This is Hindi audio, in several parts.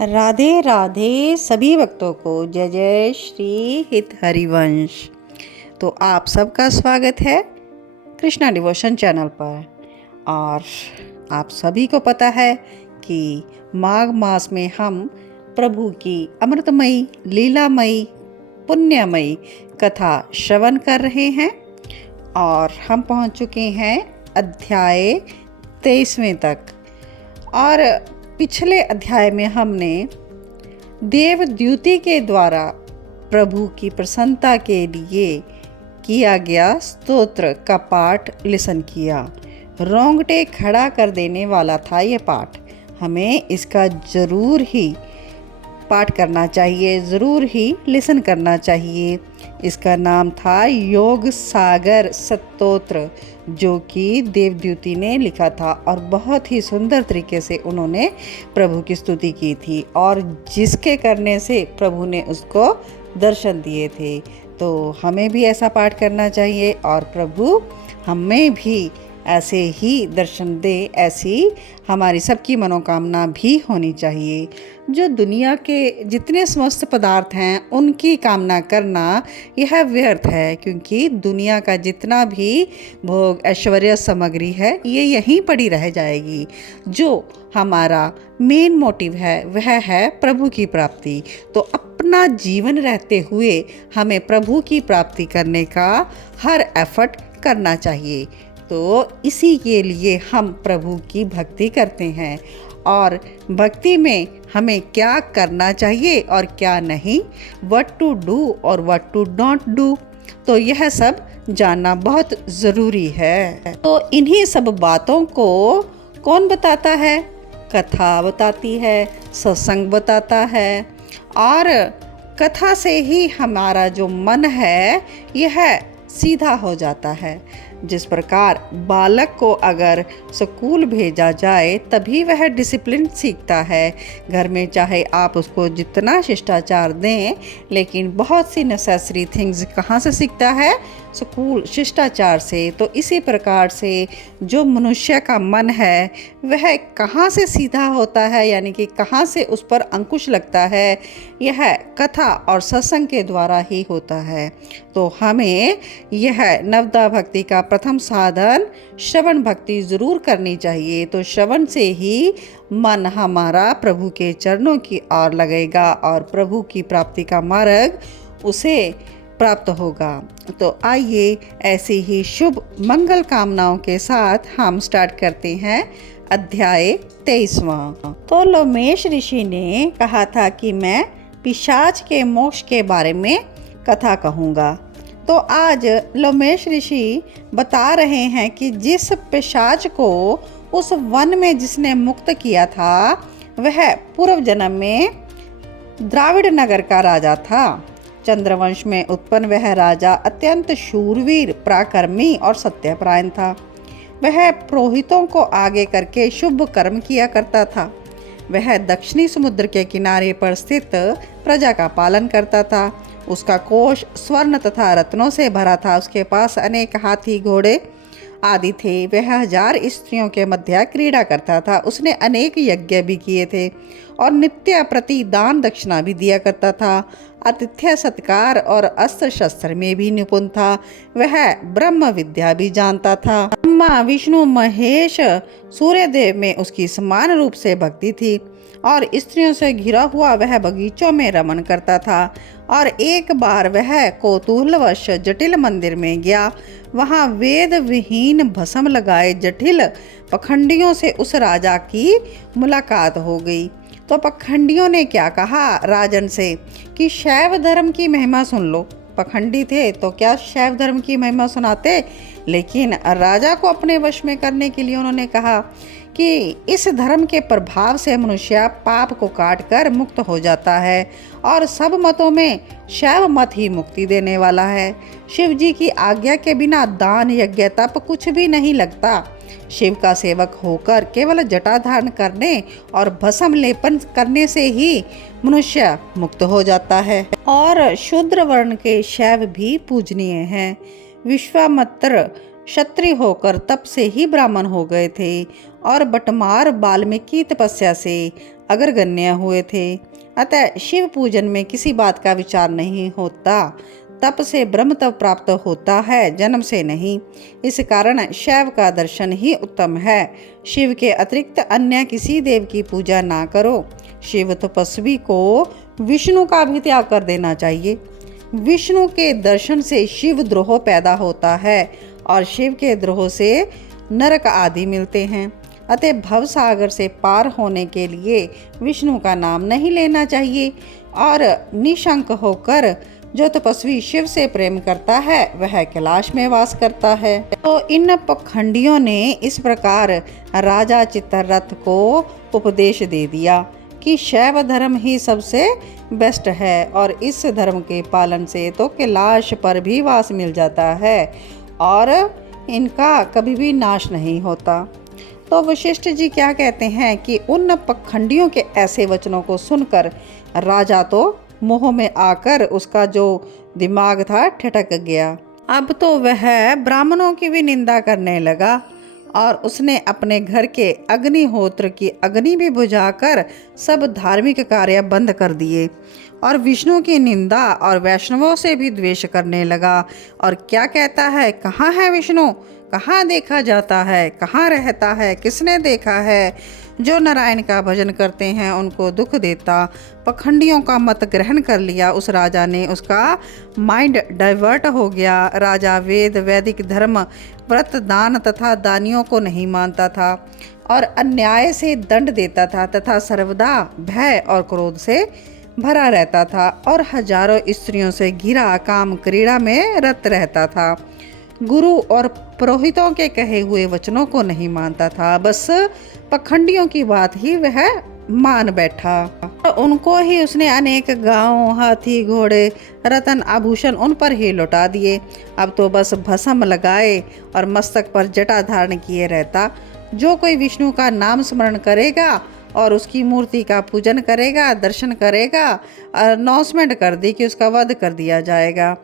राधे राधे सभी भक्तों को जय जय श्री हित हरिवंश। तो आप सबका स्वागत है कृष्णा डिवोशन चैनल पर। और आप सभी को पता है कि माघ मास में हम प्रभु की अमृतमयी लीलामयी पुण्यमयी कथा श्रवण कर रहे हैं और हम पहुंच चुके हैं अध्याय 23वें तक। और पिछले अध्याय में हमने देवद्युति के द्वारा प्रभु की प्रसन्नता के लिए किया गया स्तोत्र का पाठ लिसन किया। रोंगटे खड़ा कर देने वाला था ये पाठ। हमें इसका ज़रूर ही पाठ करना चाहिए, ज़रूर ही लिसन करना चाहिए। इसका नाम था योग सागर स्तोत्र, जो कि देवद्युति ने लिखा था और बहुत ही सुंदर तरीके से उन्होंने प्रभु की स्तुति की थी और जिसके करने से प्रभु ने उसको दर्शन दिए थे। तो हमें भी ऐसा पाठ करना चाहिए और प्रभु हमें भी ऐसे ही दर्शन दे, ऐसी हमारी सबकी मनोकामना भी होनी चाहिए। जो दुनिया के जितने समस्त पदार्थ हैं उनकी कामना करना यह व्यर्थ है, क्योंकि दुनिया का जितना भी भोग ऐश्वर्य सामग्री है ये यहीं पड़ी रह जाएगी। जो हमारा मेन मोटिव है वह है प्रभु की प्राप्ति। तो अपना जीवन रहते हुए हमें प्रभु की प्राप्ति करने का हर एफर्ट करना चाहिए। तो इसी के लिए हम प्रभु की भक्ति करते हैं और भक्ति में हमें क्या करना चाहिए और क्या नहीं, व्हाट टू डू और व्हाट टू नॉट डू, तो यह सब जानना बहुत ज़रूरी है। तो इन्हीं सब बातों को कौन बताता है? कथा बताती है, सत्संग बताता है। और कथा से ही हमारा जो मन है यह सीधा हो जाता है। जिस प्रकार बालक को अगर स्कूल भेजा जाए तभी वह डिसिप्लिन सीखता है। घर में चाहे आप उसको जितना शिष्टाचार दें, लेकिन बहुत सी नेसेसरी थिंग्स कहाँ से सीखता है? स्कूल, शिष्टाचार से। तो इसी प्रकार से जो मनुष्य का मन है वह कहाँ से सीधा होता है, यानी कि कहाँ से उस पर अंकुश लगता है, यह कथा और सत्संग के द्वारा ही होता है। तो हमें यह नवदा भक्ति का प्रथम साधन श्रवण भक्ति ज़रूर करनी चाहिए। तो श्रवण से ही मन हमारा प्रभु के चरणों की ओर लगेगा और प्रभु की प्राप्ति का मार्ग उसे प्राप्त होगा। तो आइए ऐसी ही शुभ मंगल कामनाओं के साथ हम स्टार्ट करते हैं अध्याय 23वां। तो लोमेश ऋषि ने कहा था कि मैं पिशाच के मोक्ष के बारे में कथा कहूँगा। तो आज लोमेश ऋषि बता रहे हैं कि जिस पिशाच को उस वन में जिसने मुक्त किया था वह पूर्व जन्म में द्राविड़ नगर का राजा था। चंद्रवंश में उत्पन्न वह राजा अत्यंत शूरवीर, पराक्रमी और सत्यपरायण था। वह पुरोहितों को आगे करके शुभ कर्म किया करता था। वह दक्षिणी समुद्र के किनारे पर स्थित प्रजा का पालन करता था। उसका कोष स्वर्ण तथा रत्नों से भरा था। उसके पास अनेक हाथी, घोड़े आदि थे। वह 1000 स्त्रियों के मध्य क्रीड़ा करता था। उसने अनेक यज्ञ भी किए थे और नित्य प्रति दान दक्षिणा भी दिया करता था। आतिथ्य सत्कार और अस्त्र शस्त्र में भी निपुण था। वह ब्रह्म विद्या भी जानता था। ब्रह्मा, विष्णु, महेश, सूर्यदेव में उसकी समान रूप से भक्ति थी और स्त्रियों से घिरा हुआ वह बगीचों में रमण करता था। और एक बार वह कौतूहलवश जटिल मंदिर में गया। वहाँ वेद विहीन भस्म लगाए जटिल पखंडियों से उस राजा की मुलाकात हो गई। तो पखंडियों ने क्या कहा राजन से कि शैव धर्म की महिमा सुन लो। पखंडी थे तो क्या शैव धर्म की महिमा सुनाते, लेकिन राजा को अपने वश में करने के लिए उन्होंने कहा कि इस धर्म के प्रभाव से मनुष्य पाप को काट कर मुक्त हो जाता है और सब मतों में शैव मत ही मुक्ति देने वाला है। शिव जी की आज्ञा के बिना दान, यज्ञ, तप कुछ भी नहीं लगता। शिव का सेवक होकर केवल जटा धारण करने और भस्म लेपन करने से ही मनुष्य मुक्त हो जाता है। और शूद्र वर्ण के शैव भी पूजनीय हैं। विश्वामित्र क्षत्रिय होकर तप से ही ब्राह्मण हो गए थे और बटमार वाल्मीकि तपस्या से अग्रगण्य हुए थे। अतः शिव पूजन में किसी बात का विचार नहीं होता। तप से ब्रह्म तप प्राप्त होता है, जन्म से नहीं। इस कारण शैव का दर्शन ही उत्तम है। शिव के अतिरिक्त अन्य किसी देव की पूजा ना करो। शिव तपस्वी को विष्णु का भी त्याग कर देना चाहिए। विष्णु के दर्शन से शिव द्रोह पैदा होता है और शिव के द्रोह से नरक आदि मिलते हैं। अतः भव सागर से पार होने के लिए विष्णु का नाम नहीं लेना चाहिए और निशंक होकर जो तपस्वी शिव से प्रेम करता है वह कैलाश में वास करता है। तो इन पखंडियों ने इस प्रकार राजा चित्ररथ को उपदेश दे दिया कि शैव धर्म ही सबसे बेस्ट है और इस धर्म के पालन से तो कैलाश पर भी वास मिल जाता है और इनका कभी भी नाश नहीं होता। तो वशिष्ठ जी क्या कहते हैं कि उन पखंडियों के ऐसे वचनों को सुनकर राजा तो मोह में आकर उसका जो दिमाग था ठिठक गया। अब तो वह ब्राह्मणों की भी निंदा करने लगा और उसने अपने घर के अग्निहोत्र की अग्नि भी बुझाकर सब धार्मिक कार्य बंद कर दिए और विष्णु की निंदा और वैष्णवों से भी द्वेष करने लगा। और क्या कहता है, कहाँ है विष्णु, कहाँ देखा जाता है, कहाँ रहता है, किसने देखा है? जो नारायण का भजन करते हैं उनको दुख देता। पखंडियों का मत ग्रहण कर लिया उस राजा ने, उसका माइंड डाइवर्ट हो गया। राजा वेद, वैदिक धर्म, व्रत, दान तथा दानियों को नहीं मानता था और अन्याय से दंड देता था तथा सर्वदा भय और क्रोध से भरा रहता था और हजारों स्त्रियों से घिरा काम क्रीड़ा में रत रहता था। गुरु और पुरोहितों के कहे हुए वचनों को नहीं मानता था, बस पखंडियों की बात ही वह मान बैठा। उनको ही उसने अनेक गांव, हाथी, घोड़े, रतन, आभूषण उन पर ही लौटा दिए। अब तो बस भस्म लगाए और मस्तक पर जटा धारण किए रहता। जो कोई विष्णु का नाम स्मरण करेगा और उसकी मूर्ति का पूजन करेगा, दर्शन करेगा, अनाउंसमेंट कर दी कि उसका वध कर दिया जाएगा।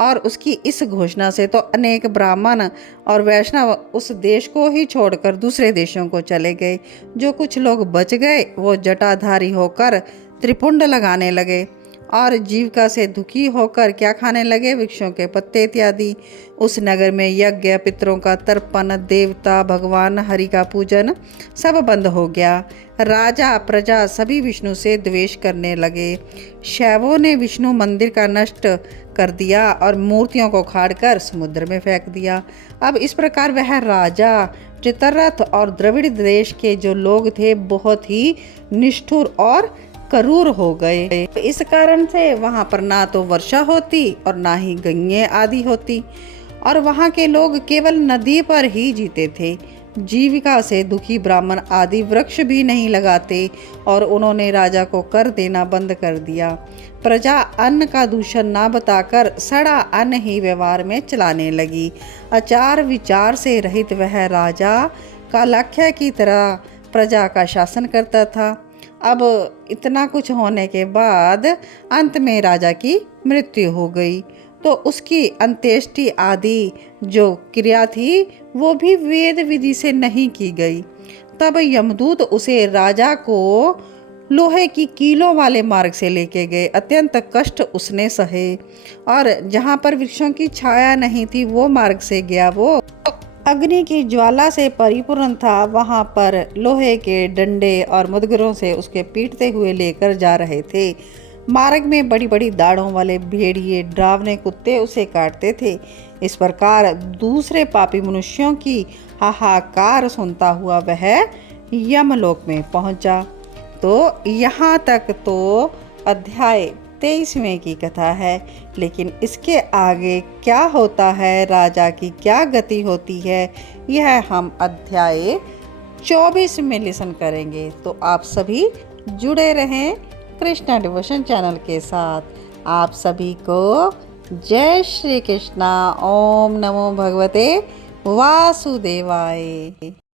और उसकी इस घोषणा से तो अनेक ब्राह्मण और वैष्णव उस देश को ही छोड़कर दूसरे देशों को चले गए। जो कुछ लोग बच गए वो जटाधारी होकर त्रिपुंड लगाने लगे और जीविका से दुखी होकर क्या खाने लगे, वृक्षों के पत्ते इत्यादि। उस नगर में यज्ञ, पितरों का तर्पण, देवता, भगवान हरि का पूजन सब बंद हो गया। राजा प्रजा सभी विष्णु से द्वेष करने लगे। शैवों ने विष्णु मंदिर का नष्ट कर दिया और मूर्तियों को खाड़कर समुद्र में फेंक दिया। अब इस प्रकार वह राजा चित्ररथ और द्रविड़ देश के जो लोग थे बहुत ही निष्ठुर और करूर हो गए। इस कारण से वहाँ पर ना तो वर्षा होती और ना ही गंगे आदि होती और वहाँ के लोग केवल नदी पर ही जीते थे। जीविका से दुखी ब्राह्मण आदि वृक्ष भी नहीं लगाते और उन्होंने राजा को कर देना बंद कर दिया। प्रजा अन्न का दूषण ना बताकर सड़ा अन्न ही व्यवहार में चलाने लगी। आचार विचार से रहित वह राजा कालख्या की तरह प्रजा का शासन करता था। अब इतना कुछ होने के बाद अंत में राजा की मृत्यु हो गई तो उसकी अंत्येष्टि आदि जो क्रिया थी वो भी वेद विधि से नहीं की गई। तब यमदूत उसे राजा को लोहे की कीलों वाले मार्ग से लेके गए। अत्यंत कष्ट उसने सहे और जहाँ पर वृक्षों की छाया नहीं थी वो मार्ग से गया। वो अग्नि की ज्वाला से परिपूर्ण था। वहाँ पर लोहे के डंडे और मुदगरों से उसके पीटते हुए लेकर जा रहे थे। मार्ग में बड़ी बड़ी दाढ़ों वाले भेड़िए, डरावने कुत्ते उसे काटते थे। इस प्रकार दूसरे पापी मनुष्यों की हाहाकार सुनता हुआ वह यमलोक में पहुंचा। तो यहाँ तक तो अध्याय 23वें की कथा है, लेकिन इसके आगे क्या होता है, राजा की क्या गति होती है, यह हम अध्याय 24 में लिसन करेंगे। तो आप सभी जुड़े रहें कृष्णा डिवोशन चैनल के साथ। आप सभी को जय श्री कृष्णा। ओम नमो भगवते वासुदेवाय।